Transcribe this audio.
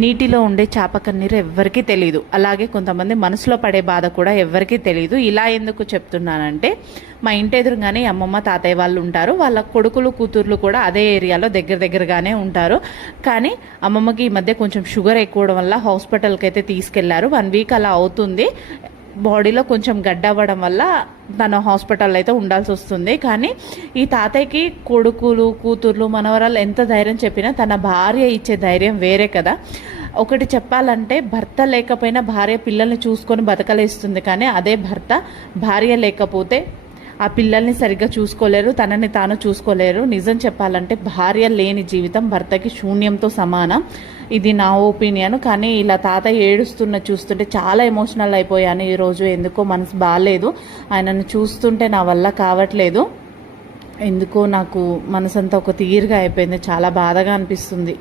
నీటిలో ఉండే చేప కన్నీరు ఎవ్వరికీ తెలియదు. అలాగే కొంతమంది మనసులో పడే బాధ కూడా ఎవ్వరికీ తెలియదు. ఇలా ఎందుకు చెప్తున్నానంటే, మా ఇంటి ఎదురుగానే అమ్మమ్మ తాతయ్య వాళ్ళు ఉంటారు. వాళ్ళ కొడుకులు కూతుర్లు కూడా అదే ఏరియాలో దగ్గరగానే ఉంటారు. కానీ అమ్మమ్మకి ఈ మధ్య కొంచెం షుగర్ ఎక్కువడం వల్ల హాస్పిటల్కి అయితే తీసుకెళ్లారు. 1 వీక్ అలా అవుతుంది. బాడీలో కొంచెం గడ్డ అవ్వడం వల్ల తను హాస్పిటల్ అయితే ఉండాల్సి వస్తుంది. కానీ ఈ తాతయ్యకి కొడుకులు కూతుర్లు మనవరాలు ఎంత ధైర్యం చెప్పినా తన భార్య ఇచ్చే ధైర్యం వేరే కదా. ఒకటి చెప్పాలంటే, భర్త లేకపోయినా భార్య పిల్లల్ని చూసుకొని బతకలేస్తుంది. కానీ అదే భర్త భార్య లేకపోతే ఆ పిల్లల్ని సరిగ్గా చూసుకోలేరు, తనని తాను చూసుకోలేరు. నిజం చెప్పాలంటే భార్య లేని జీవితం భర్తకి శూన్యంతో సమానం. ఇది నా ఒపీనియన్. కానీ ఇలా తాతయ్య ఏడుస్తున్న చూస్తుంటే చాలా ఎమోషనల్ అయిపోయాను ఈరోజు. ఎందుకో మనసు బాగాలేదు. ఆయనను చూస్తుంటే నా వల్ల కావట్లేదు. ఎందుకో నాకు మనసంతా ఒక తీరుగా అయిపోయింది. చాలా బాధగా అనిపిస్తుంది.